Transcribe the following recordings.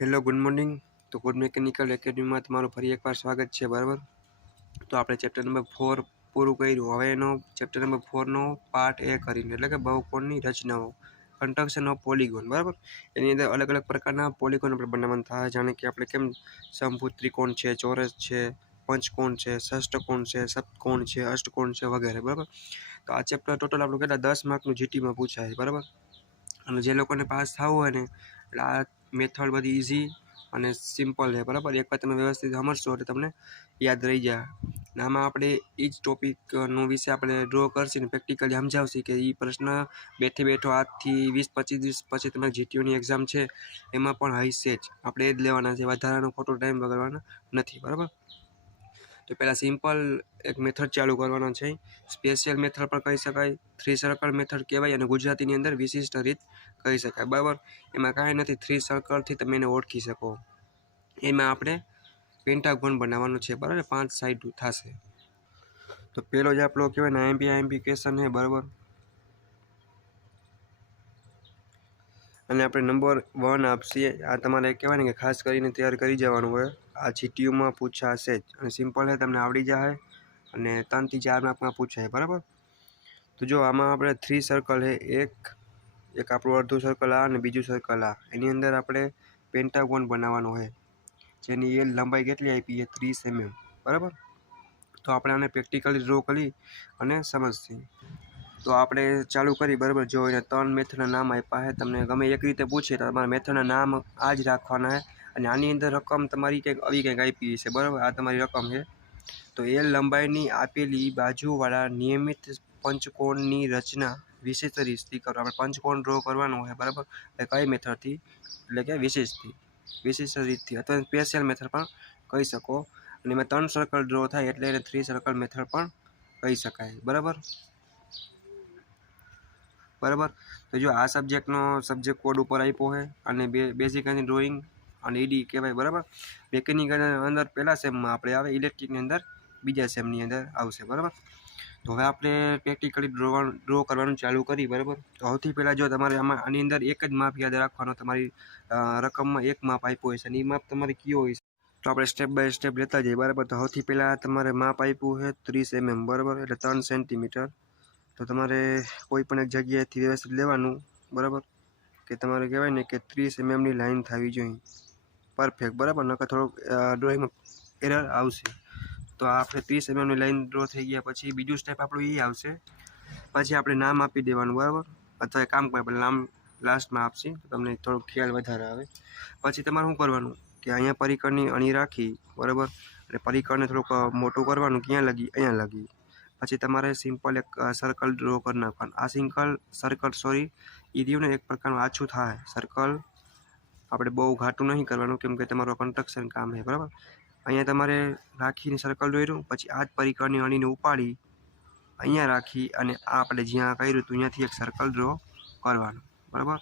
Hello good morning. તો good mechanical એકેડમીમાં તમારું ફરી એકવાર સ્વાગત છે, બરાબર। તો આપણે ચેપ્ટર નંબર 4 પૂરું કર્યું। હવે એનો ચેપ્ટર નંબર 4નો પાર્ટ એ કરીને, એટલે કે બહુકોણની રચનાઓ, કન્સ્ટ્રક્શન ઓફ પોલિગોન, બરાબર। એની અંદર અલગ અલગ પ્રકારના પોલિગોન આપણે બનાવવાનું થાય, જાણે કે આપણે કેમ સમભુજ ત્રિકોણ છે, ચોરસ છે, પંચકોણ છે, ષષ્ઠકોણ છે, સપ્તકોણ છે, અષ્ટકોણ છે વગેરે, બરાબર। તો આ ચેપ્ટર ટોટલ આપણું કેટલા 10 માર્કનું જીટીમાં પૂછાય, બરાબર। અને જે લોકોને પાસ થવું હોય ને, એટલે આ મેથડ બધી ઇઝી અને સિમ્પલ છે, બરાબર। એકવાર તમે વ્યવસ્થિત સમજશો એટલે તમને યાદ રહી જાય। અને આમાં આપણે એ જ ટોપિકનો વિશે આપણે ડ્રો કરશે ને પ્રેક્ટિકલી સમજાવશે કે એ પ્રશ્ન બેઠે બેઠો આજથી 20-25 દિવસ પછી તમારી જીટીયુની એક્ઝામ છે એમાં પણ હશે જ, આપણે એ જ લેવાના છે, વધારાનો ખોટો ટાઈમ બગાડવાના નથી, બરાબર। તો પહેલાં સિમ્પલ એક મેથડ ચાલુ કરવાનો છે, સ્પેશિયલ મેથડ પણ કહી શકાય, 3 સર્કલ મેથડ કહેવાય, અને ગુજરાતીની અંદર વિશિષ્ટ રીત કહી શકાય, બરાબર। એમાં કાંઈ નથી, 3 સર્કલથી તમે એને ઓળખી શકો। એમાં આપણે પેન્ટાગોન બનાવવાનું છે, બરાબર, 5 સાઈડ થશે। તો પેલો જ આપણો કહેવાય ને આઈએમપી ક્વેશ્ચન છે, બરાબર। અને આપણે નંબર 1 આપશે, આ તમારે કહેવાય ને કે ખાસ કરીને તૈયાર કરી જવાનું હોય, આ જીટીયુમાં પૂછાશે જ, અને સિમ્પલ છે, તમને આવડી જાય, અને 3 થી 4 માર્કમાં પૂછાય, બરાબર। તો જો આમાં આપણે 3 સર્કલ છે, એક આપણું અડધું સર્કલ આ અને બીજું સર્કલ આ, એની અંદર આપણે પેન્ટાગોન બનાવવાનો હોય, જેની એ લંબાઈ કેટલી આપી છે 30 mm, બરાબર। તો આપણે આને પ્રેક્ટિકલી ડ્રો કરી અને સમજશું। તો આપણે ચાલુ કરી, બરાબર। જો એને 3 મેથડના નામ આપ્યા છે, તમને ગમે એક રીતે પૂછે તો તમારા મેથડના નામ આ જ રાખવાના છે, અને આની અંદર રકમ તમારી કંઈક આવી કંઈક આપી છે, બરાબર, આ તમારી રકમ છે। તો એ લંબાઈની આપેલી બાજુવાળા નિયમિત પંચકોણની રચના વિશિષ્ટ રીતથી કરો। આપણે પંચકોણ ડ્રો કરવાનું હોય, બરાબર, કઈ મેથડથી, એટલે કે વિશિષ્ટ રીતથી, અથવા સ્પેશિયલ મેથડ પણ કહી શકો। અને એમાં 3 સર્કલ ડ્રો થાય એટલે એને 3 સર્કલ મેથડ પણ કહી શકાય, બરાબર। તો જો આ સબ્જેક્ટ કોડ ઉપર આપ્યો છે, અને બેઝિક અને ડ્રોઈંગ અને ઈડી કહેવાય, બરાબર। મેકેનિકલ અંદર પહેલા સેમમાં આપણે આવે, ઇલેક્ટ્રિકની અંદર બીજા સેમની અંદર આવશે, બરાબર। તો હવે આપણે પ્રેક્ટિકલી ડ્રો કરવાનું ચાલુ કરી, બરાબર। તો સૌથી પહેલાં જો તમારે આની અંદર એક જ માપ યાદ રાખવાનો, તમારી રકમમાં એક માપ આપ્યો હોય છે, અને એ માપ તમારે કયો હોય છે, તો આપણે સ્ટેપ બાય સ્ટેપ લેતા જઈએ, બરાબર। તો સૌથી પહેલાં તમારે માપ આપ્યું છે 30 mm, બરાબર, એટલે 3 સેન્ટીમીટર। તો તમારે કોઈ પણ એક જગ્યાએથી વ્યવસ્થિત લેવાનું, બરાબર, કે તમારે કહેવાય ને કે 30 mmની લાઈન થવી જોઈએ પરફેક્ટ, બરાબર, નકર થોડોક ડ્રોઈંગમાં એરર આવશે। તો આપણે 30 mmની લાઈન ડ્રો થઈ ગયા પછી બીજું સ્ટેપ આપણું એ આવશે, પછી આપણે નામ આપી દેવાનું, બરાબર, અથવા એક કામ કરે આપણે નામ લાસ્ટમાં આપશી તો તમને થોડોક ખ્યાલ વધારે આવે। પછી તમારે શું કરવાનું કે અહીંયા પરિકરની અણી રાખી, બરાબર, એટલે પરિકરને થોડુંક મોટું કરવાનું, ક્યાં લગી, અહીંયા લગી। પછી તમારે સિમ્પલ એક સર્કલ ડ્રો કરી નાખવાનું, આ સર્કલ એ રહ્યું ને એક પ્રકારનું આછું થાય સર્કલ, આપણે બહુ ઘાટું નહીં કરવાનું, કેમ કે તમારું કન્સ્ટ્રક્શન કામ છે, બરાબર। અહીંયા તમારે રાખીને સર્કલ દોર્યું, પછી આ જ પરિકરની અણીને ઉપાડી અહીંયા રાખી અને આ આપણે જ્યાં કર્યું હતું અહીંયાથી એક સર્કલ ડ્રો કરવાનું, બરાબર।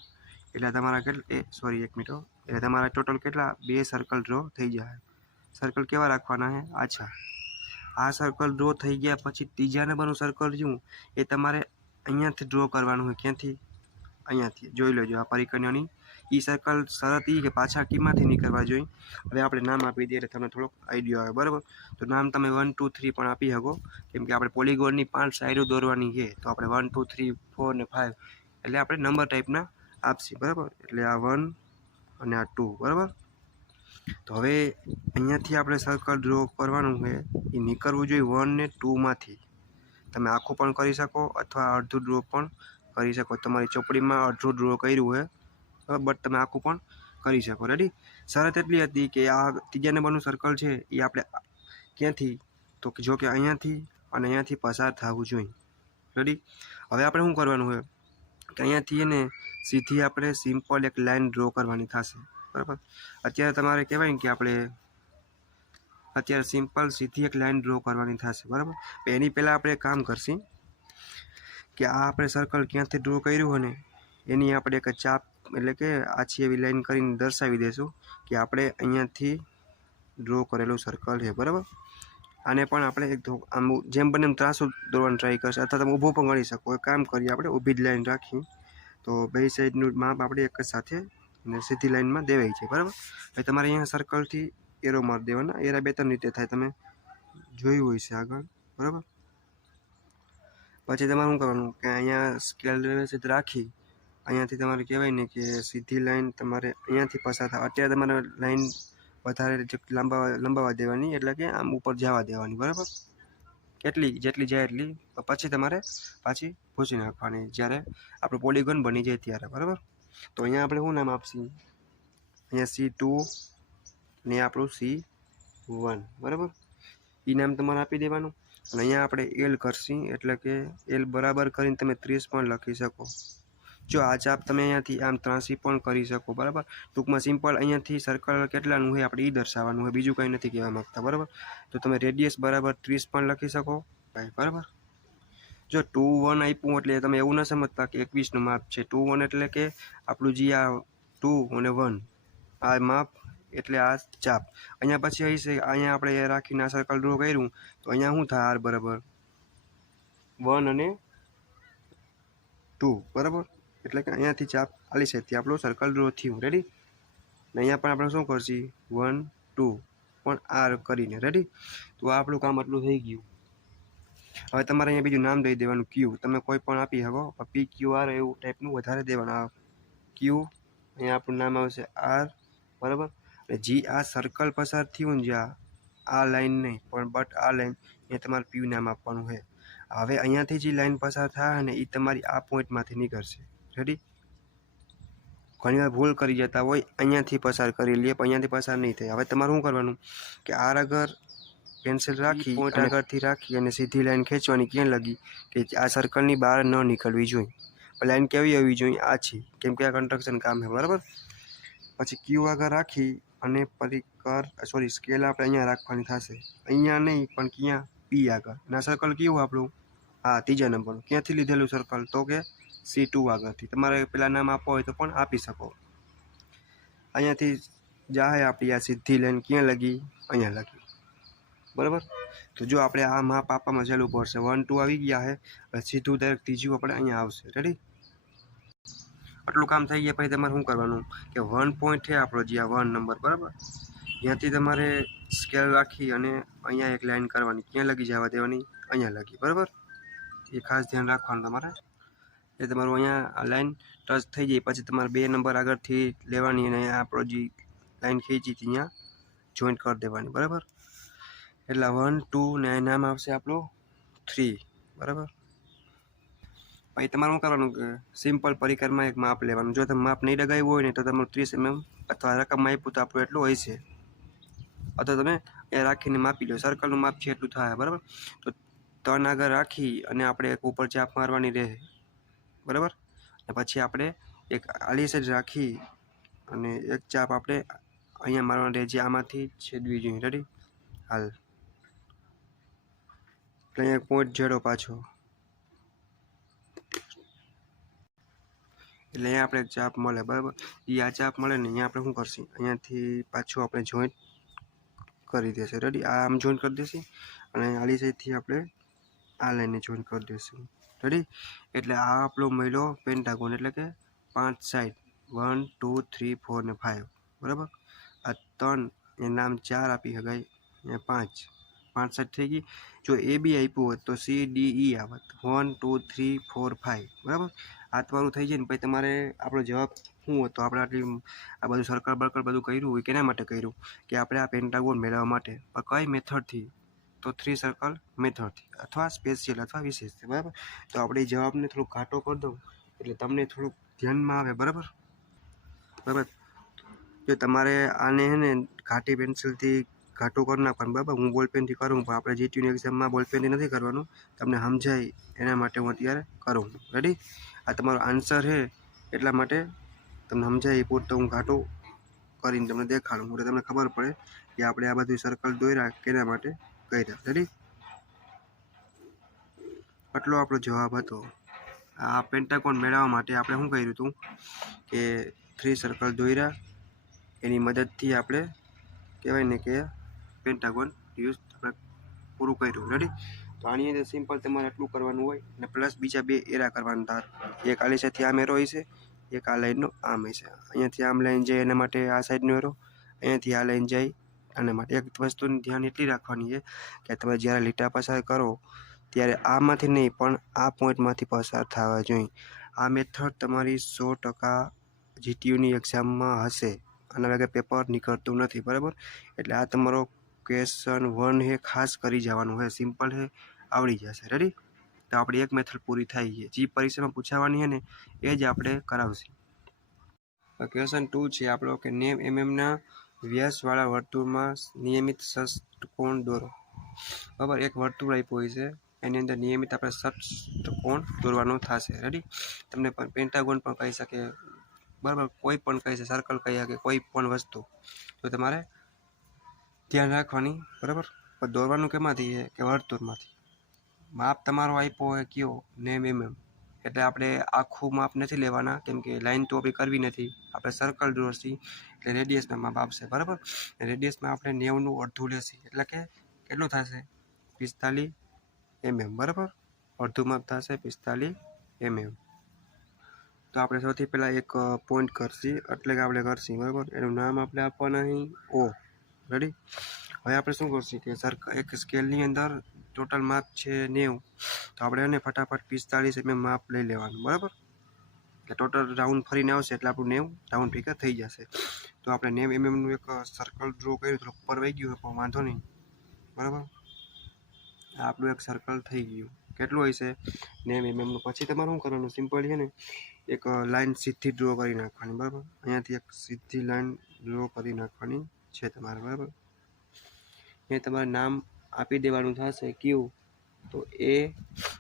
એટલે તમારા એટલે તમારા ટોટલ કેટલા 2 સર્કલ ડ્રો થઈ જાય। સર્કલ કેવા રાખવાના છે, આછા। આ સર્કલ ડ્રો થઈ ગયા પછી ત્રીજા નંબરનું સર્કલ રહ્યું એ તમારે અહીંયાથી ડ્રો કરવાનું હોય, ક્યાંથી, અહીંયાથી, જોઈ લેજો આ પરિકરની અણી, એ સર્કલ શરત એ કે પાછા કિંમતથી નીકળવા જોઈએ। હવે આપણે નામ આપી દઈએ એટલે તમને થોડોક આઈડિયા આવે, બરાબર। તો નામ તમે 1 2 3 પણ આપી શકો, કેમ કે આપણે પોલિગોનની 5 સાઈડો દોરવાની છે, તો આપણે 1 2 3 4 ને 5 એટલે આપણે નંબર ટાઈપના આપશી, બરાબર। એટલે આ 1 અને આ 2, બરાબર। તો હવે અહીંયાથી આપણે સર્કલ ડ્રો કરવાનું છે, એ નીકળવું જોઈએ 1 ને 2માંથી। તમે આખું પણ કરી શકો અથવા અડધું ડ્રો પણ કરી શકો, તમારી ચોપડીમાં અડધું ડ્રો કર્યું હોય, બટ તમે આખું પણ કરી શકો, રેડી। શરત એટલી હતી કે આ ત્રીજા નંબરનું સર્કલ છે એ આપણે ક્યાંથી, તો જો કે અહીંયાથી અને અહીંયાથી પસાર થવું જોઈએ, રેડી। હવે આપણે શું કરવાનું હોય કે અહીંયાથી એને સીધી આપણે સિમ્પલ એક લાઈન ડ્રો કરવાની થશે, બરાબર। અત્યારે તમારે કહેવાય ને કે અત્યારે સિમ્પલ સીધી એક લાઈન ડ્રો કરવાની થશે, બરાબર। એની પહેલાં આપણે કામ કરશું કે આ આપણે સર્કલ ક્યાંથી ડ્રો કર્યું હોય ને એની આપણે એક ચાપ, એટલે કે આછી એવી લાઈન કરીને દર્શાવી દઈશું કે આપણે અહીંયાથી ડ્રો કરેલું સર્કલ છે, બરાબર। આને પણ આપણે એક આમ જેમ બને એમ ત્રાસું દોરવાનું ટ્રાય કરશે, અથવા તમે ઊભું પણ ગણી શકો। એક કામ કરીએ, આપણે ઊભી જ લાઈન રાખી, તો બે સાઈડનું માપ આપણે એક જ સાથે અને સીધી લાઈનમાં દેવાય છે, બરાબર. હવે તમારે અહીંયા સર્કલથી એરો મારી દેવાના. એરા 2-3 રીતે થાય, તમે જોયું હોય છે આગળ, બરાબર. પછી તમારે શું કરવાનું કે અહીંયા સ્કેલ વ્યવસ્થિત રાખી અહીંયાથી તમારે કહેવાય ને કે સીધી લાઈન તમારે અહીંયાથી પસાર થાય. અત્યારે તમારે લાઈન વધારે લંબાવા દેવાની, એટલે કે આમ ઉપર જવા દેવાની, બરાબર. જેટલી જાય એટલી. પછી તમારે પાછી ભૂસી નાખવાની જ્યારે આપણું પોલીગોન બની જાય ત્યારે, બરાબર. તો અહીંયા આપણે શું નામ આપશું? અહીંયા C2 ને આપણું C1, બરાબર. એ નામ તમારે આપી દેવાનું. અને અહીંયા આપણે L કરશી, એટલે કે L બરાબર કરીને તમે 30 પણ લખી શકો. જો આ ચાપ તમે અહીંયાથી આમ 83 પણ કરી શકો, બરાબર. ટૂંકમાં સિમ્પલ અહીંયાથી સર્કલ કેટલાનું હોય આપણે એ દર્શાવવાનું હોય, બીજું કંઈ નથી કહેવા માગતા, બરાબર. તો તમે રેડિયસ બરાબર 30 પણ લખી શકો ભાઈ, બરાબર. જો 2-1 આપ્યું એટલે તમે એવું ન સમજતા કે 21નું માપ છે. 2-1 એટલે કે આપણું જે આ 2 અને 1 આ માપ એટલે આ ચાપ. અહીંયા પછી અહીં છે, અહીંયા આપણે રાખીને આ સર્કલ ડ્રો કર્યું તો અહીંયા શું થાય? R બરાબર 1 અને 2, બરાબર. એટલે કે અહીંયાથી ચાપ આલી છે ત્યાં આપણું સર્કલ ડ્રો થયું, રેડી. ને અહીંયા પણ આપણે શું કરશી? 1 2 પણ R કરીને, રેડી. તો આ આપણું કામ આટલું થઈ ગયું. હવે તમારે અહીંયા બીજું નામ દઈ દેવાનું Q. તમે કોઈ પણ આપી શકો, PQR એવું ટાઈપનું વધારે દેવાનું. Q અહીંયા આપણું નામ આવશે R, બરાબર. અને જે આ સર્કલ પસાર થયું ને જ્યાં આ લાઈન નહીં પણ બટ આ લાઈન એ તમારે P નામ આપવાનું છે. હવે અહીંયાથી જે લાઈન પસાર થાય ને એ તમારી આ પોઈન્ટમાંથી નીકળશે, રેડી. ઘણી વાર ભૂલ કરી જતા હોય, અહીંયાથી પસાર કરી લઈએ પણ અહીંયાથી પસાર નહીં થાય. હવે તમારે શું કરવાનું કે R આગળ પેન્સિલ રાખી, પોઈન્ટ આગળથી રાખી અને સીધી લાઈન ખેંચવાની. ક્યાં લગી? કે આ સર્કલની બહાર ન નીકળવી જોઈએ. લાઈન કેવી આવવી જોઈએ? આ છે, કેમ કે આ કન્સ્ટ્રક્શન કામ છે, બરાબર. પછી Q આગળ રાખી અને સ્કેલ આપણે અહીંયા રાખવાની થશે. અહીંયા નહીં પણ ક્યાં? P આગળ. અને આ સર્કલ કેવું આપણું? હા, 3જા નંબરનું. ક્યાંથી લીધેલું સર્કલ? તો કે C2 આગળથી. તમારે પેલા નામ આપવા હોય તો પણ આપી શકો. અહીંયાથી જાહે આપણી આ સીધી લાઈન ક્યાં લગી? અહીંયા લગી, બરાબર. તો જો આપણે આ માપ આપવામાં સહેલું પડશે. 1 2 આવી ગયા છે, સીધું ડાયરેક્ટ ત્રીજું આપણે અહીંયા આવશે, રેડી. આટલું કામ થઈ ગયા પછી તમારે શું કરવાનું કે 1 પોઈન્ટ છે આપણો, જે આ 1 નંબર, બરાબર. ત્યાંથી તમારે સ્કેલ રાખી અને અહીંયા એક લાઈન કરવાની. ક્યાં લગી જવા દેવાની? અહીંયા લગી, બરાબર. એ ખાસ ધ્યાન રાખવાનું તમારે. એ તમારું અહીંયા આ લાઈન ટચ થઈ જાય પછી તમારે 2 નંબર આગળથી લેવાની અને આપણો જે લાઈન ખેંચી અહીંયા જોઈન્ટ કરી દેવાની, બરાબર. એટલે 1 2 ને નામ આવશે આપણું 3, બરાબર. પછી તમારે શું કરવાનું કે સિમ્પલ પરિકરમાં એક માપ લેવાનું. જો તમે માપ નહીં લગાવ્યું હોય ને તો તમારું 30 mm અથવા રકમમાં આપ્યું તો આપણું એટલું હોય છે, અથવા તમે એ રાખીને માપી લો. સર્કલનું માપ છે એટલું થાય, બરાબર. તો 3 આગળ રાખી અને આપણે એક ઉપર ચાપ મારવાની રહે, બરાબર. અને પછી આપણે એક આલી સાઈડ રાખી અને એક ચાપ આપણે અહીંયા મારવાની રહે, જે આમાંથી છેદવી જોઈએ, રેડી. હાલ એટલે અહીંયા એક પોઈન્ટ જેડો પાછો, એટલે અહીંયા આપણે ચાપ મળે, બરાબર. એ આ ચાપ મળે ને અહીંયા આપણે શું કરશું? અહીંયાથી પાછું આપણે જોઈન્ટ કરી દેશે, રેડી. આ આમ જોઈન્ટ કરી દેશે અને આલી સાઈડથી આપણે આ લાઈનને જોઈન્ટ કરી દઈશું, રેડી. એટલે આ આપણો મળ્યો પેન્ટાગોન, એટલે કે 5 સાઈડ 1 2 3 4 ને 5, બરાબર. આ 3 એ નામ 4 આપી શકાય, અહીંયા 5 સાઈડ થઈ ગઈ. જો એ બી આપ્યું હોત તો CDE આવત 1 2 3 4 5, બરાબર. આ તમારું થઈ જાય ને પછી તમારે આપણો જવાબ શું હતો? આપણે આટલી આ બધું સર્કલ બર્કલ બધું કર્યું હોય કેના માટે કર્યું? કે આપણે આ પેન્ટાગોન મેળવવા માટે. પણ કઈ મેથડથી? તો 3 સર્કલ મેથડથી, અથવા સ્પેશિયલ અથવા વિશેષ, બરાબર. તો આપણે જવાબને થોડુંક ઘાટો કરી દઉં એટલે તમને થોડુંક ધ્યાનમાં આવે, બરાબર. જો તમારે આને છે ને ઘાટી પેન્સિલથી ઘાટું કરી નાખવાનું, બરાબર. હું બોલપેનથી કરું પણ આપણે GTની એક્ઝામમાં બોલપેનથી નથી કરવાનું. તમને સમજાય એના માટે હું અત્યારે કરું, રેડી. આ તમારો આન્સર છે એટલા માટે તમને સમજાય એ પૂરતો હું ઘાટું કરીને તમને દેખાડું, એટલે તમને ખબર પડે કે આપણે આ બધું સર્કલ દોર્યા કેના માટે કર્યા, રેડી. આટલો આપણો જવાબ હતો. આ પેન્ટાગોન મેળવવા માટે આપણે શું કર્યું હતું કે 3 સર્કલ દોર્યા, એની મદદથી આપણે કહેવાય ને કે પેન્ટાગોન યુઝ આપણે પૂરું કર્યું, રેડી. તો આની અંદર સિમ્પલ તમારે એટલું કરવાનું હોય અને પ્લસ બીજા 2 એરા કરવાના થાય. એક આલી સાઈડથી આમ એરો હોય છે, એક આ લાઈનનો આમ હશે, અહીંયાથી આમ લાઈન જાય એના માટે આ સાઈડનો એરો, અહીંયાથી આ લાઈન જાય આના માટે. એક વસ્તુની ધ્યાન એટલી રાખવાની છે કે તમે જ્યારે લીટા પસાર કરો ત્યારે આમાંથી નહીં પણ આ પોઈન્ટમાંથી પસાર થવા જોઈએ. આ મેથડ તમારી 100% જીટીયુની એક્ઝામમાં હશે, આના વગર પેપર નીકળતું નથી, બરાબર. એટલે આ તમારો ક્વેશ્ચન 1 છે, ખાસ કરી જવાનું છે, સિમ્પલ છે, આવડી જશે. રેડી? તો આપણી એક મેથડ પૂરી થઈ છે. જે પરીક્ષામાં પૂછાવાની છે ને એ જ આપણે કરાવશું. ક્વેશ્ચન 2 છે આપણો કે નેમ એમએમના વ્યાસવાળા વર્તુળમાં નિયમિત ષષ્ઠકોણ દોરો. બરાબર, એક વર્તુળ આપ્યું હોય છે, એની અંદર નિયમિત આપણે ષષ્ઠકોણ દોરવાનો થશે. રેડી? તમને પેન્ટાગોન પણ કહી શકે, બરાબર, કોઈ પણ કહી શકે, સર્કલ કહી શકે, કોઈ પણ વસ્તુ તો તમારે ધ્યાન રાખવાની, બરાબર. પણ દોરવાનું કેમાંથી છે કે વર્તુળમાંથી. માપ તમારો આપ્યો હોય કયો નેમ એમએમ, એટલે આપણે આખું માપ નથી લેવાના, કેમ કે લાઈન તો આપણી કરવી નથી, આપણે સર્કલ દોરશી એટલે રેડિયસમાં માપ આપશે, બરાબર. રેડિયસમાં આપણે 90નું અડધું લેશી, એટલે કે કેટલું થશે 45 mm, બરાબર. અડધું માપ થશે 45 mm. તો આપણે સૌથી પહેલાં એક પોઈન્ટ કરશી, એટલે કે આપણે કરશી, બરાબર. એનું નામ આપણે આપવાના અહીં O. રેડી? હવે આપણે શું કરશું કે એક સ્કેલની અંદર ટોટલ માપ છે 90, તો આપણે એને ફટાફટ 45 mm માપ લઈ લેવાનું, બરાબર. એટલે ટોટલ રાઉન્ડ ફરીને આવશે એટલે આપણું 90 રાઉન્ડ ફિગર થઈ જશે. તો આપણે 90 mm એક સર્કલ ડ્રો કર્યું, થોડુંક ઉપર વહી ગયું પણ વાંધો નહીં, બરાબર. આપણું એક સર્કલ થઈ ગયું. કેટલું હોય છે 90 mm નું. પછી તમારે શું કરવાનું, સિમ્પલ છે ને, એક લાઈન સીધી ડ્રો કરી નાખવાની, બરાબર. અહીંયાથી એક સીધી લાઈન ડ્રો કરી નાખવાની છે તમારે, બરાબર. એ તમારે નામ આપી દેવાનું થશે કયું, તો એ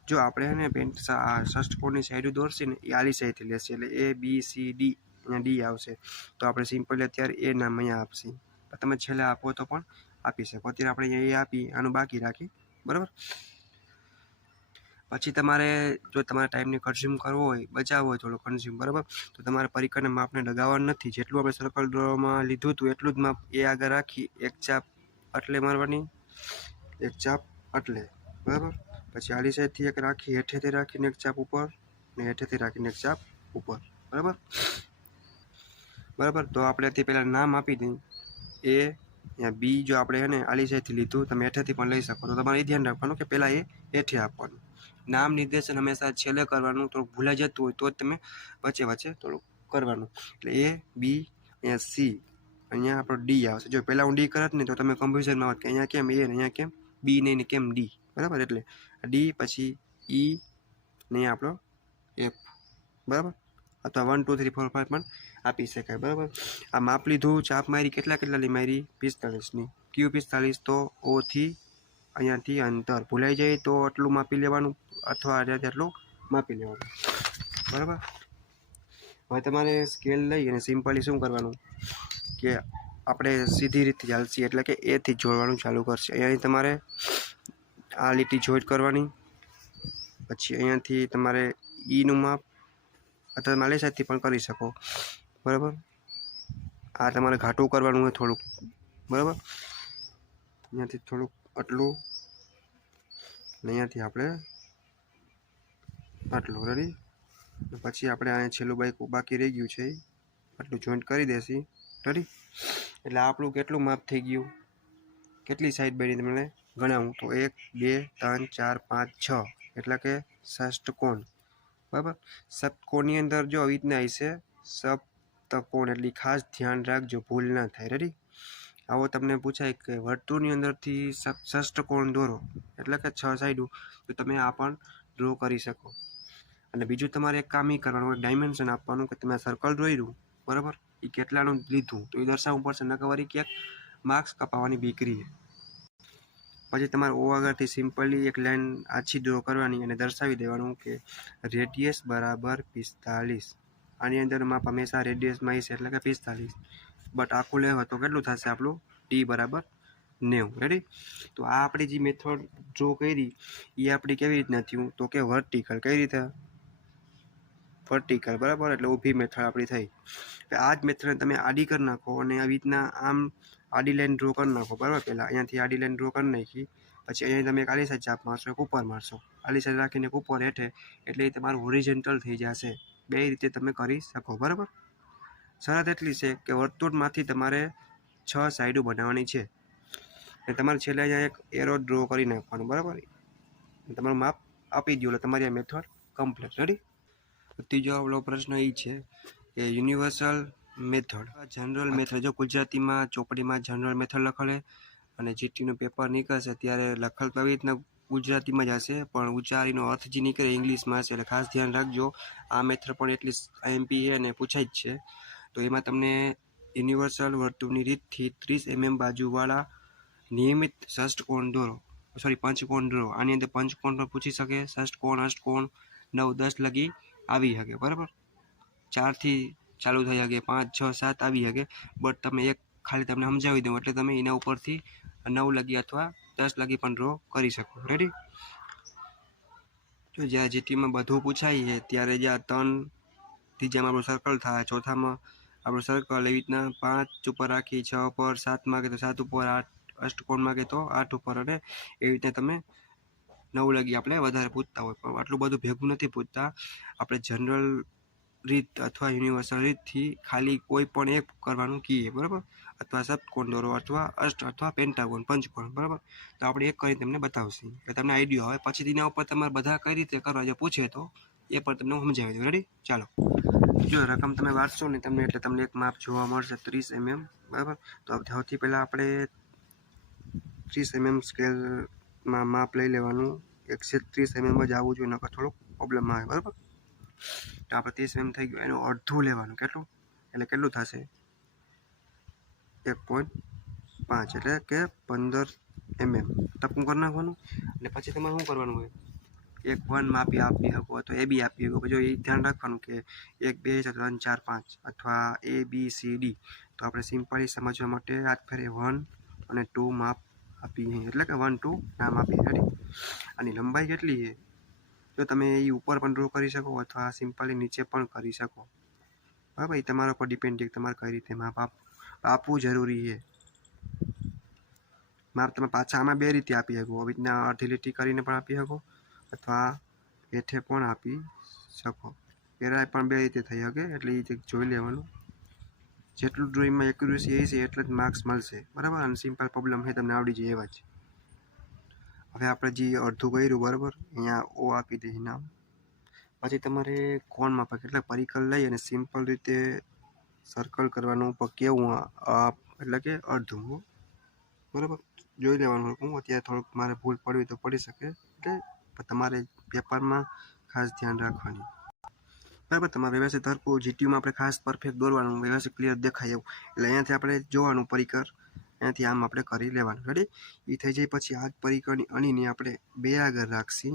જો આપણે ને ષષ્ઠકોણની સાઈડ દોરશી ને એ આલી સાઈડથી લેશે, એટલે ABCD, અહીંયા ડી આવશે. તો આપણે સિમ્પલી અત્યારે એ નામ અહીંયા આપશી, તમે છેલ્લે આપો તો પણ આપી શકો. અત્યારે આપણે અહીંયા એ આપી, આનું બાકી રાખી, બરાબર. પછી તમારે જો તમારા ટાઈમને કન્ઝ્યુમ કરવો હોય, બચાવવો હોય થોડો કન્ઝ્યુમ, બરાબર, તો તમારે પરિકરના માપને લગાવવાનું નથી. જેટલું આપણે સર્કલ ડ્રોમાં લીધું હતું એટલું જ માપ એ આગળ રાખી એક ચાપ એટલે મારવાની, એક ચાપ એટલે, બરાબર. પછી આલી સાઈડથી એક રાખી, હેઠેથી રાખીને એક ચાપ ઉપર, ને હેઠેથી રાખીને એક ચાપ ઉપર, બરાબર. બરાબર, તો આપણે તે પહેલાં નામ આપી દઈએ. એ અહીંયા બી જો આપણે છે ને આલી સાઈડથી લીધું, તમે હેઠેથી પણ લઈ શકો. તો તમારે એ ધ્યાન રાખવાનું કે પહેલાં એ હેઠે આપવાનું. નામ નિર્દેશન હંમેશા છેલ્લે કરવાનું, થોડુંક ભૂલાઈ જતું હોય તો જ તમે વચ્ચે વચ્ચે થોડુંક કરવાનું. એટલે એ બી, અહીંયા સી, અહીંયા આપણો ડી આવશે. જો પહેલાં હું ડી કરત ને તો તમે કન્ફ્યુઝનમાં આવત કે અહીંયા કેમ એ ને અહીંયા કેમ બી નહીં ને કેમ ડી, બરાબર. એટલે ડી પછી ઈ ને અહીંયા આપણો એફ, બરાબર. અથવા 1 2 3 4 5 પણ આપી શકાય, બરાબર. આ માપ લીધું, ચાપ મારી, કેટલાની મારી 45ની. ક્યુ 45, તો ઓથી અહીંયાથી અંતર ભૂલાઈ જાય તો આટલું માપી લેવાનું, અથવા આટલું માપી લેવાનું, બરાબર. હવે તમારે સ્કેલ લઈ અને સિમ્પલી શું કરવાનું કે આપણે સીધી રીતે ચાલશે, એટલે કે એથી જોડવાનું ચાલુ કરશે. અહીંયાથી તમારે આ લીટી જોઈન્ટ કરવાની, પછી અહીંયાથી તમારે ઈનું માપ અથવા માલી સાઈડથી પણ કરી શકો, બરાબર. આ તમારે ઘાટું કરવાનું હોય થોડુંક, બરાબર. અહીંયાથી થોડુંક આટલું, અહીંયાથી આપણે આટલું, રેડી. પછી આપણે અહીંયા છેલ્લું બાકી રહી ગયું છે આટલું જોઈન્ટ કરી દેશી, રેડી. એટલે આપણું કેટલું માપ થઈ ગયું, કેટલી સાઈડ બની તમને ગણાવું તો 1 2 3 4 5 6, એટલે કે ષષ્ઠકોણ, બરાબર. સપ્તકોણની અંદર જો આવી રીતના હશે સપ્તકોણ, એટલે ખાસ ધ્યાન રાખજો, ભૂલ ના થાય, રેડી. આવો તમને પૂછાય કે વર્તુળની અંદરથી ષષ્ઠકોણ દોરો, એટલે કે 6 સાઈડો, તો તમે આ પણ ડ્રો કરી શકો. અને બીજું તમારે એક કામ એ કરવાનું, એક ડાયમેન્શન આપવાનું કે તમે આ સર્કલ દોર્યું, બરાબર, એ કેટલાનું લીધું તો એ દર્શાવવું પડશે, નકર વળી ક્યાંક માર્ક્સ કપાવવાની બીકરી. પછી તમારે ઓ આગળથી સિમ્પલી એક લાઈન આછી ડ્રો કરવાની અને દર્શાવી દેવાનું કે રેડિયસ બરાબર 45. આની અંદર માપ હંમેશા રેડિયસમાં હશે, એટલે કે 45. બટ આખું લેવા તો કેટલું થશે આપણું ટી બરાબર 90, રેડી. તો આ આપણી જે મેથડ ડ્રો કરી એ આપણી કેવી રીતના થયું તો કે વર્ટિકલ, કઈ રીતે વર્ટિકલ, બરાબર. એટલે ઊભી મેથડ આપણી થઈ. આ જ મેથડને તમે આડી કરી નાખો અને આવી રીતના આમ આડી લાઈન ડ્રો કરી નાખો, બરાબર. પહેલાં અહીંયાથી આડી લાઈન ડ્રો કરી નાખી, પછી અહીંયા તમે એક આલી સાઈડ ચાપ મારશો, એક ઉપર મારશો, આલી સાઈડ રાખીને એક ઉપર હેઠે, એટલે એ તમારું હોરિઝોન્ટલ થઈ જશે, બે રીતે તમે કરી શકો. બરાબર. શરત એટલી છે કે વર્તુળમાંથી તમારે 6 સાઈડો બનાવવાની છે અને તમારે છેલ્લે અહીંયા એક એરો ડ્રો કરી નાખવાનું. બરાબર. તમારું માપ આપી દો એટલે તમારી આ મેથડ કમ્પ્લીટ. રેડી. ત્રીજો આપણો પ્રશ્ન એ છે કે યુનિવર્સલ મેથડ, જનરલ મેથડ. જો ગુજરાતીમાં ચોપડીમાં જનરલ મેથડ લખેલે અને જીટીનું પેપર નીકળશે ત્યારે લખેલ તો આવી રીતના ગુજરાતીમાં જ હશે, પણ ઉચ્ચારીનો અર્થ જે નીકળે ઇંગ્લિશમાં હશે. એટલે ખાસ ધ્યાન રાખજો. આ મેથડ પણ એટલી આઈએમપી છે અને પૂછાય જ છે. તો એમાં તમને યુનિવર્સલ વર્તુળની રીતથી 30 mm બાજુવાળા નિયમિત ષષ્ઠકોણ દોરો, સોરી પંચકોણ દોરો. આની અંદર પંચકોણ પણ પૂછી શકે, ષષ્ઠકોણ, અષ્ટકોણ 9, 10 લગી આવી શકે. બરાબર. 4 થી ચાલુ થઈ શકે, 5, 6, 7 આવી શકે. બટ તમે એક ખાલી તમને સમજાવી દઉં એટલે તમે એના ઉપરથી 9 લગી અથવા 10 લગી પણ ડ્રો કરી શકો. રેડી. જો જ્યાં જીટીમાં બધું પૂછાય છે ત્યારે જ્યાં 3 ત્રીજામાં આપણું સર્કલ થાય, ચોથામાં આપણું સર્કલ એવી રીતના 5 ઉપર રાખી, 6 ઉપર, 7 માં કે તો 7 ઉપર, 8 અષ્ટકોણમાં કે તો 8 ઉપર, અને એવી રીતે તમે 9 લગી આપણે વધારે પૂછતા હોય. પણ આટલું બધું ભેગું નથી પૂછતા. આપણે જનરલ રીત અથવા યુનિવર્સલ રીતથી ખાલી કોઈ પણ એક કરવાનું કહીએ. બરાબર. અથવા સપ્તકોણ દોરો અથવા અષ્ટ અથવા પેન્ટાગોન, પંચકોણ. બરાબર. તો આપણે એક કરી તમને બતાવશું એટલે તમને આઈડિયા આવે. પછી તેના ઉપર તમારે બધા કઈ રીતે કરવા જો પૂછે તો એ પણ તમને સમજાવી દઉં. રેડી. ચાલો. જો રકમ તમે વાંચશો ને તમને એટલે તમને એક માપ જોવા મળશે 30 mm. બરાબર. તો સૌથી પહેલાં આપણે 30 mm સ્કેલમાં માપ લઈ લેવાનું. 130 mm જ આવવું જોઈએ, નકર થોડુંક પ્રોબ્લેમ આવે. બરાબર. તો આપણે 30 mm થઈ ગયું, એનું અડધું લેવાનું. કેટલું? એટલે કેટલું થશે? 1.5 એટલે કે 15 mm ટપકું કરી નાખવાનું. અને પછી તમારે શું કરવાનું હોય, એક 1 માપી આપી શકો અથવા એ બી આપી શકો. જો એ ધ્યાન રાખવાનું કે 1, 2, 3, 4, 5 અથવા ABCD. તો આપણે સિમ્પલી સમજવા માટે હાથ ફેરે 1 અને 2 માપ આપીએ, એટલે કે 1, 2 નામ આપીએ. રેડી. આની લંબાઈ કેટલી છે જો તમે એ ઉપર પણ ડ્રો કરી શકો અથવા સિમ્પલી નીચે પણ કરી શકો. બરાબર. એ તમારા પર ડિપેન્ડ છે તમારે કઈ રીતે માપ આપવું જરૂરી છે. માપ તમે પાછા આમાં બે રીતે આપી શકો. આવી રીતના અડધી લીટી કરીને પણ આપી શકો અથવા હેઠે પણ આપી શકો. પેરાય પણ બે રીતે થઈ શકે, એટલે એ જોઈ લેવાનું. જેટલું ડ્રોઈંગમાં એક્યુરેસી એ છે એટલે જ માર્ક્સ મળશે. બરાબર. અને સિમ્પલ પ્રોબ્લેમ છે તમને આવડી જાય એવા જ. હવે આપણે જે અડધું કર્યું, બરાબર, અહીંયા ઓ આપી દઈએ નામ. પછી તમારે કોણ માપે એટલે પરિકર લઈ અને સિમ્પલ રીતે સર્કલ કરવાનું ઉપર કેવું એટલે કે અડધું. બરાબર. જોઈ લેવાનું. હું અત્યારે થોડુંક મારે ભૂલ પડવી તો પડી શકે, એટલે તમારે પેપરમાં ખાસ ધ્યાન રાખવાની. બરાબર. તમારે વ્યવસ્થિત હરખું જીટીયુમાં આપણે ખાસ પરફેક્ટ દોરવાનું, વ્યવસ્થિત ક્લિયર દેખાય એવું. એટલે અહીંયાથી આપણે જોવાનું પરિકર, અહીંયાથી આમ આપણે કરી લેવાનું. રેડી. એ થઈ જાય પછી આ પરિકરની અણીને આપણે બે આગળ રાખશી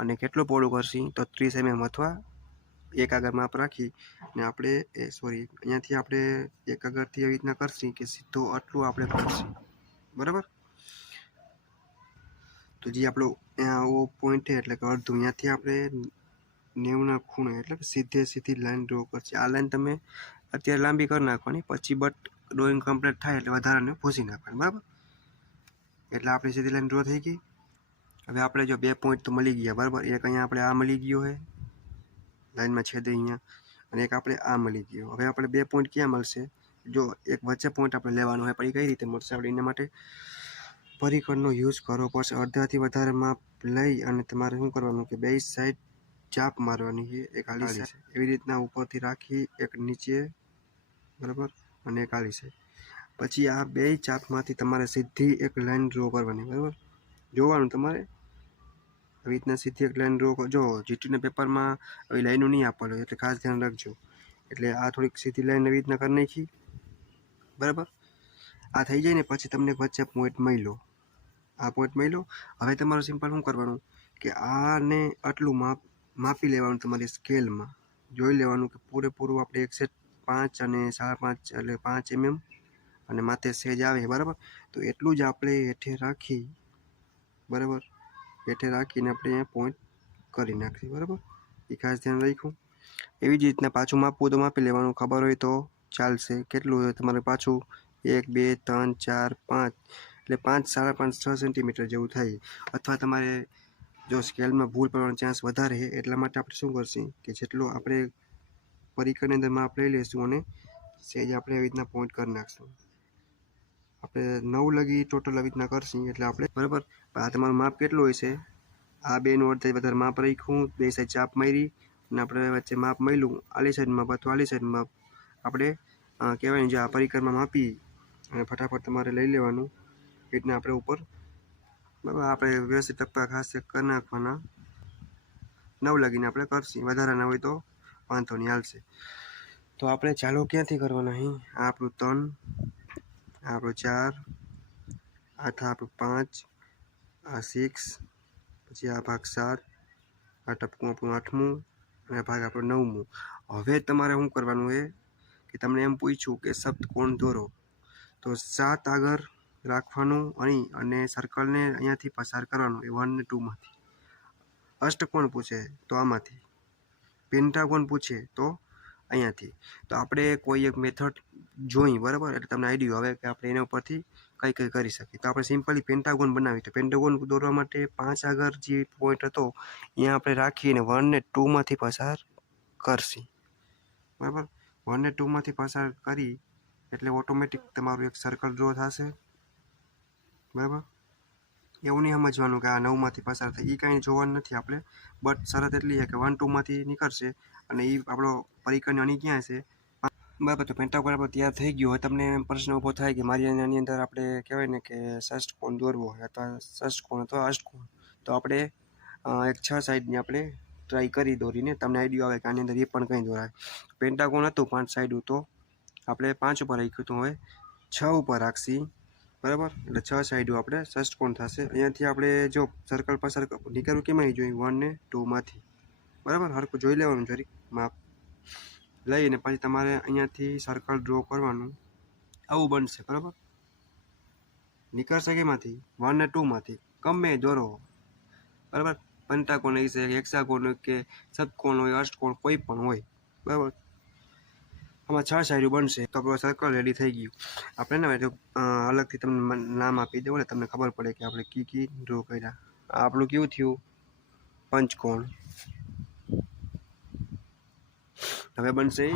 અને કેટલું પોળું કરશી તો 30 mm અથવા એક આગળ માપ રાખી ને આપણે અહીંયાથી આપણે એક આગળથી એવી રીતના કરશી કે સીધો આટલું આપણે કરશી. બરાબર. તો જે આપણો ઓ પોઈન્ટ છે એટલે કે અડધું, અહીંયાથી આપણે 90 ખૂણે એટલે કે સીધી લાઈન ડ્રો કરશે. આ લાઈન તમે અત્યારે લાંબી કરી નાખવાની, પછી બટ ડ્રોઈંગ કમ્પ્લીટ થાય એટલે વધારાને ભૂસી નાખવાનું. બરાબર. એટલે આપણી સીધી લાઈન ડ્રો થઈ ગઈ. હવે આપણે જો 2 પોઈન્ટ તો મળી ગયા. બરાબર. એક અહીંયા આપણે આ મળી ગયો છે લાઈનમાં છેદે અહીંયા, અને એક આપણે આ મળી ગયો. હવે આપણે 2 પોઈન્ટ ક્યાં મળશે? જો એક વચ્ચે પોઈન્ટ આપણે લેવાનો હોય, પણ એ કઈ રીતે મળશે? આપણે એના માટે પરિકરનો યુઝ કરવો પડશે. અડધાથી વધારે માપ લઈ અને તમારે શું કરવાનું કે બે સાઈડ ચાપ મારવાની છે. એક આલી સાઈડ એવી રીતના ઉપરથી રાખી, એક નીચે, બરાબર, અને એક આલી સાઈડ. પછી આ બે ચાપમાંથી તમારે સીધી એક લાઈન ડ્રો કરવાની. બરાબર. જોવાનું તમારે આવી રીતના સીધી એક લાઈન ડ્રો જો જીટીના પેપરમાં આવી લાઈનો નહીં આપેલો એટલે ખાસ ધ્યાન રાખજો. એટલે આ થોડીક સીધી લાઈન એવી રીતના કરી નાખી. બરાબર. આ થઈ જાય ને પછી તમને વચ્ચે પોઈન્ટ મળ્યો, આ પોઈન્ટ મળ્યો. હવે તમારે સિમ્પલ શું કરવાનું કે આને આટલું માપી લેવાનું. તમારી સ્કેલમાં જોઈ લેવાનું કે પૂરેપૂરું આપણે 1.5 અને 5.5 એટલે 5 mm અને માથે સેજ આવે. બરાબર. તો એટલું જ આપણે હેઠે રાખી, બરાબર, હેઠે રાખીને આપણે અહીંયા પોઈન્ટ કરી નાખીએ. બરાબર. એ ખાસ ધ્યાન રાખ્યું. એવી જ રીતના પાછું માપવું તો માપી લેવાનું, ખબર હોય તો ચાલશે. કેટલું હોય તમારે પાછું 1, 2, 3, 4, 5 એટલે 5, 5.5, 6 સેન્ટીમીટર જેવું થાય. અથવા તમારે જો સ્કેલમાં ભૂલ પડવાનો ચાન્સ વધારે છે એટલા માટે આપણે શું કરશું કે જેટલું આપણે પરિકરની અંદર માપ લઈ લઈશું અને સેજ આપણે એવી રીતના પોઈન્ટ કરી નાખશું. આપણે 9 લગી ટોટલ આવી રીતના કરશું એટલે આપણે બરાબર. આ તમારું માપ કેટલું હોય છે, આ બેનું અડધે વધારે માપ રાખ્યું, બે સાઈડ ચાપ મારી અને આપણે વચ્ચે માપ મળ્યું, આલી સાઈડ માપ અથવા આલી સાઈડ માપ આપણે કહેવાય જે આ પરિકરમાં માપી અને ફટાફટ તમારે લઈ લેવાનું. એ રીતના આપણે ઉપર બરાબર આપણે વ્યવસ્થિત ટપ્પા ખાસ ચેક કરી નાખવાના. 9 લગીને આપણે કરશું, વધારે ના હોય તો વાંધો નહીં, હાલશે. તો આપણે ચાલુ ક્યાંથી કરવાના અહીં? આ આપણું 3, આ આપણું 4, આ આપણું 5, આ 6, પછી આ ભાગ 7, આ ટપકું આપણું 8મું અને આ ભાગ આપણું 9મું. હવે તમારે શું કરવાનું છે કે તમને એમ પૂછ્યું કે સપ્તકોણ દોરો, તો 7 આગળ રાખવાનું અહીં અને સર્કલને અહીંયાથી પસાર કરવાનું, એ 1 ને 2માંથી. અષ્ટકોણ પૂછે તો આમાંથી, પેન્ટાગોન પૂછે તો અહીંયાથી. તો આપણે કોઈ એક મેથડ જોઈ બરાબર, એટલે તમને આઈડિયા આવે કે આપણે એના ઉપરથી કઈ કઈ કરી શકીએ. તો આપણે સિમ્પલી પેન્ટાગોન બનાવી. તો પેન્ટાગોન દોરવા માટે 5 આગળ જે પોઈન્ટ હતો અહીંયા આપણે રાખીને 1 ને 2માંથી પસાર કરશી બરાબર. 1 ને 2માંથી પસાર કરી એટલે ઓટોમેટિક તમારું એક સર્કલ ડ્રો થશે બરાબર. એવું નહીં સમજવાનું કે આ 9માંથી પસાર થાય, એ કાંઈ જોવાનું નથી આપણે. બટ શરત એટલી છે કે 1 2માંથી નીકળશે અને એ આપણો પરિકરની અણી ક્યાં છે બરાબર. તો પેન્ટાગોન આપણો તૈયાર થઈ ગયો. તમને પ્રશ્ન ઊભો થાય કે મારી આની અંદર આપણે કહેવાય ને કે ષષ્ઠકોણ દોરવો હોય અથવા ષષ્ઠકોણ અથવા અષ્ટકોણ, તો આપણે એક 6 સાઈડની આપણે ટ્રાય કરી દોરીને તમને આઈડિયા આવે કે આની અંદર એ પણ કંઈ દોરાય. પેન્ટાગોન હતું 5 સાઈડ, તો આપણે 5 ઉપર રાખ્યું હતું, હવે 6 ઉપર રાખશી બરાબર. એટલે 6 સાઈડો આપણે ષષ્ઠકોણ થશે. અહીંયાથી આપણે જો સર્કલ પસાર નીકળવું કેમ આવી જોઈએ 1 ને 2માંથી બરાબર. હરખું જોઈ લેવાનું, જરીક માપ લઈને પછી તમારે અહીંયાથી સર્કલ ડ્રો કરવાનું, આવું બનશે બરાબર. નીકળશે કેમાંથી? 1 ને 2માંથી, ગમે દોરો બરાબર. પેન્ટાગોન હોય છે, હેક્સાગોન હોય કે સપ્તકોણ હોય, અષ્ટકોણ કોઈ પણ હોય બરાબર. આમાં 6 સાઈડ બનશે. તો આપણું સર્કલ રેડી થઈ ગયું. આપણે ને અલગથી તમને નામ આપી દઉં એટલે તમને ખબર પડે કે આપણે કી ડ્રો કર્યા. આપણું કેવું થયું? પંચકોણ. હવે બનશે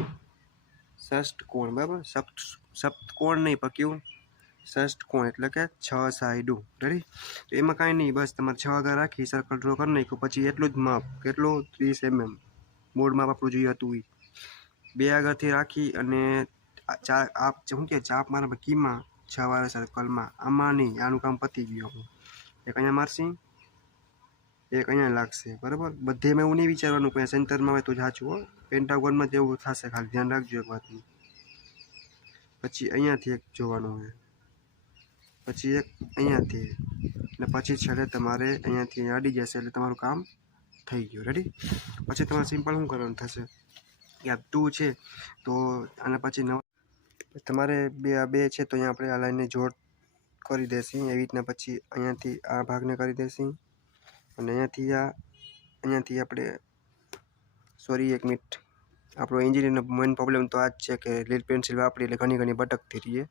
ષષ્ઠકોણ બરાબર. સપ્તકોણ નહીં પણ કેવું? ષષ્ઠકોણ, એટલે કે 6 સાઈડો. રેડી? તો એમાં કાંઈ નહીં, બસ તમારે 6 આગળ રાખી સર્કલ ડ્રો કરી નાખ્યું. પછી એટલું જ માપ, કેટલું? 30 mm મૂળ માપ આપણું જોઈએ હતું એ. 2 આગળથી રાખી અને શું કે ચાપ મારા કીમાં 6 વાળા સર્કલમાં, આમાં નહીં, આનું કામ પતી ગયું આપણું. એક અહીંયા મારશી, એક અહીંયા લાગશે બરાબર. બધે મેં એવું નહીં વિચારવાનું કે સેન્ટરમાં હોય તો જ સાચું હો. પેન્ટાગોનમાં જેવું થશે, ખાલી ધ્યાન રાખજો એક વાતનું. પછી અહીંયાથી એક જોવાનું હોય, પછી એક અહીંયાથી, અને પછી છેલ્લે તમારે અહીંયાથી અડી જશે એટલે તમારું કામ થઈ ગયું. રેડી? પછી તમારે સિમ્પલ શું કરવાનું થશે કે આ 2 છે તો આના પછી તમારે બે છે તો અહીંયા આપણે આ લાઈનને જોડ કરી દેશી એવી રીતના. પછી અહીંયાથી આ ભાગને કરી દેશી અને અહીંયાથી આપણે સોરી 1 મિનિટ, આપણો એન્જિનિયરનો મેઇન પ્રોબ્લેમ તો આ જ છે કે લીડ પેન્સિલ વાપરી એટલે ઘણી ભટકતી રહીએ,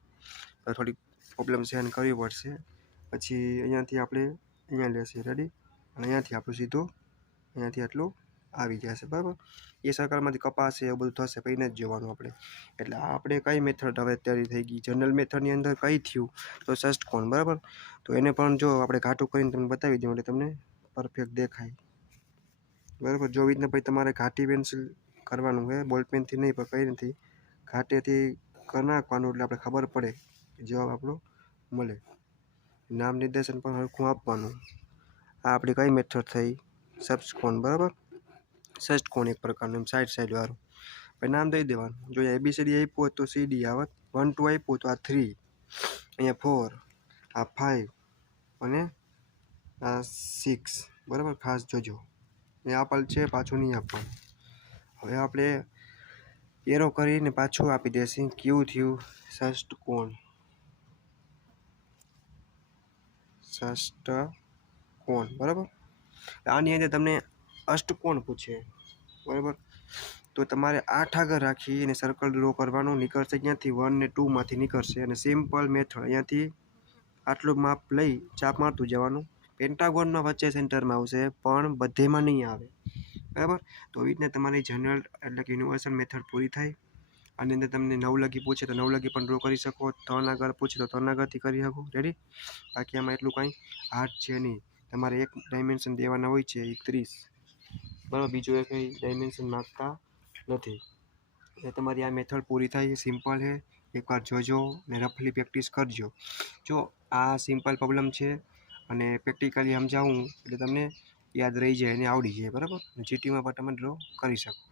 તો થોડીક પ્રોબ્લેમ સહન કરવી પડશે. પછી અહીંયાથી આપણે અહીંયા લેશે. રેડી? અને અહીંયાથી આપણું સીધું અહીંયાથી આટલું આવી જશે બરાબર. એ સર્કલમાંથી કપાશે એવું બધું થશે, પછી જ જોવાનું આપણે. એટલે આપણે કઈ મેથડ હવે તૈયારી થઈ ગઈ? જનરલ મેથડની અંદર કઈ થયું? તો ષષ્ઠકોણ બરાબર. તો એને પણ જો આપણે ઘાટું કરીને તમને બતાવી દઉં એટલે તમને પરફેક્ટ દેખાય બરાબર. જો રીતના પછી તમારે ઘાટી પેન્સિલ કરવાનું છે, બોલ પેનથી નહીં પણ કંઈ નથી, ઘાટેથી કરી નાખવાનું એટલે આપણે ખબર પડે જવાબ આપણો મળે. નામ નિર્દેશન પણ હરખું આપવાનું. આ આપણી કઈ મેથડ થઈ? ષષ્ઠકોણ બરાબર. ષષ્ઠકોણ એક પ્રકારનું એમ સાઈડ વાળું. પછી નામ દઈ દેવાનું. જો અહીંયા ABCD આપ્યું હોય તો CD આવત, 1 2 આપ્યું તો આ 3, અહીંયા 4, આ 5 અને આ 6 બરાબર. ખાસ જોજો, એ આપેલ છે, પાછું નહીં આપવાનું. હવે આપણે એરો કરીને પાછું આપી દેશું. કેવું થયું? ષષ્ઠકોણ. બરાબર. આની અંદર તમને અષ્ટકોણ પૂછે બરાબર, તો તમારે 8 આગળ રાખી અને સર્કલ ડ્રો કરવાનું. નીકળશે ક્યાંથી? 1 ને 2માંથી નીકળશે. અને સિમ્પલ મેથડ અહીંયાથી આટલું માપ લઈ ચાપ મારતું જવાનું. પેન્ટાગોનમાં વચ્ચે સેન્ટરમાં આવશે પણ બધેમાં નહીં આવે. બરાબર. તો આવી રીતના તમારી જનરલ એટલે કે યુનિવર્સલ મેથડ પૂરી થાય. આની અંદર તમને 9 લગી પૂછે તો 9 લગી પણ ડ્રો કરી શકો, 3 આગળ પૂછે તો 3 આગળથી કરી શકો. રેડી. બાકી આમાં એટલું કાંઈ હાર્ડ છે નહીં. તમારે એક ડાયમેન્શન દેવાના હોય છે 30, બરાબર. બીજું એક ડાયમેન્શન માગતા નથી. એટલે તમારી આ મેથડ પૂરી થાય છે. સિમ્પલ છે. એકવાર જોજો ને રફલી પ્રેક્ટિસ કરજો. જો આ સિમ્પલ પ્રોબ્લેમ છે અને પ્રેક્ટિકલી સમજાવું એટલે તમને યાદ રહી જાય અને આવડી જાય, બરાબર. જીટીમાં પણ તમે ડ્રો કરી શકો.